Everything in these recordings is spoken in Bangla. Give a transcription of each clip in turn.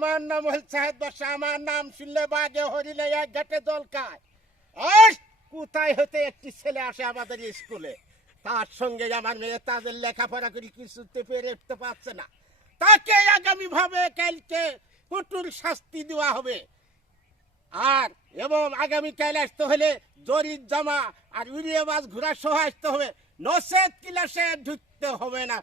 আমার নাম হল সাহেব বাসা আমার নাম শুনলে বাগে হরিলে এক ঘাটে আর কোথায় হতে একটি ছেলে আসে আমাদের স্কুলে তার সঙ্গে আমার মেয়ে তাদের লেখাপড়া করে কিছুতে পেরে উঠতে পারছে না তাকে আগামী ভাবে কালকে কঠোর শাস্তি দেওয়া হবে আর এবং আগামীকাল আসতে হলে জরির জামা আর উড়িয়ে মাছ ঘোরা সহ আসতে হবে নসেদ ক্লাসে ঢুকতে হবে না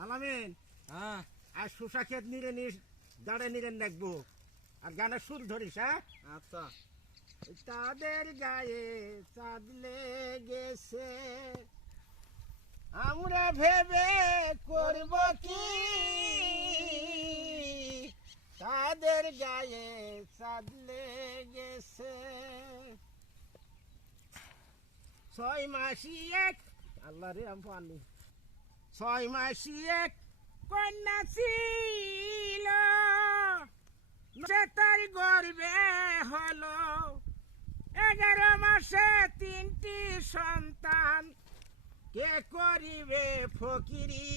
আলামিন। হ্যাঁ। আর শুষা ক্ষেত নিরে নিস দাঁড়ে নিরে দেখব। আর গানের সুর ধরিস হ্যাঁ? আচ্ছা। তাদের গায়ে চাঁদ লেগেছে। আমরা ভেবে করব কি? তাদের গায়ে চাঁদ লেগেছে। ছয় মাসি এক আল্লাহ রে আমি ছয় মাসি এক কন্যা ছিল। সে তার গর্বে হলো। এগারো মাসে তিনটি সন্তান। কে করিবে ফকিরি?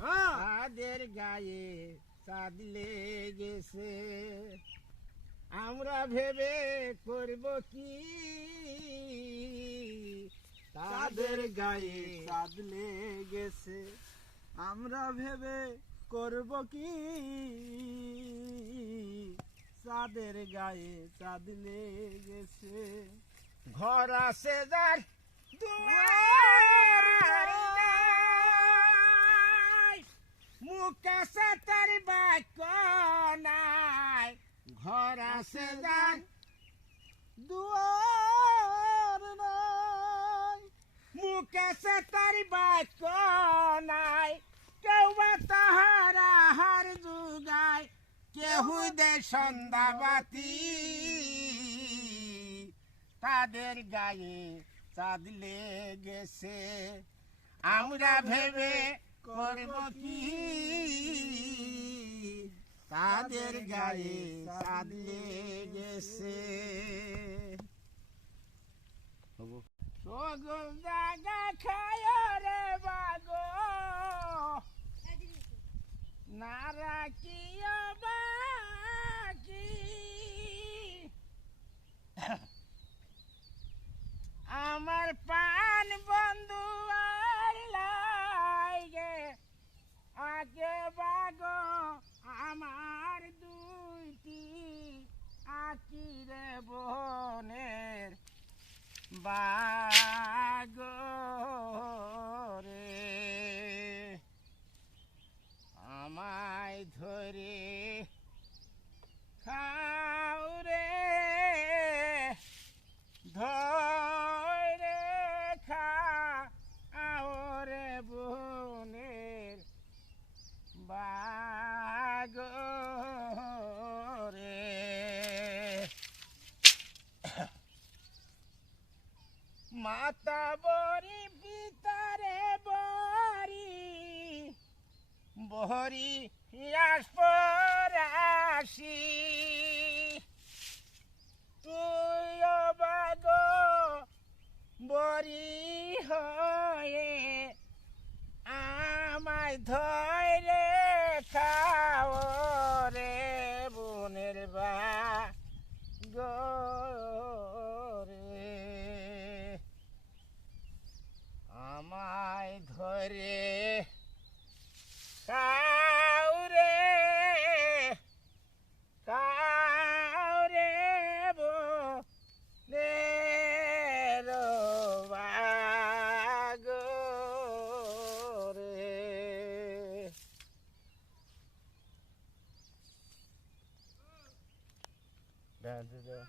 তাদের গায়ে চাঁদ লেগেছে। আমরা ভেবে করব কি? তাদের গায়ে চাঁদ লেগেছে। আমরা ভেবে করব কি? চাঁদের গায়ে চাঁদ লেগেছে। ঘর আছে যার মুখ আছে তার বাক্য নাই। ঘর আছে যার দুয়ার মুখ আছে তার বাক্য নাই কেউ তাহারা হার যুগায় কেহু দে সন্ধ্যাবাতি। তাদের গায়ে চাঁদ লেগেছে, আমরা ভেবে করব কি? তাদের গায়ে চাঁদ লেগেছে। সগল জাগা খায় রে বাগো। নারা কি আমার পান বন্ধু আর আগে বাগো, আমার দুইটি আকিরে বনের বাগ মাতা বরি পিতারে বরি বহরি আসি। তুই বাগ বরি হয়ে আমায় ধরে 这个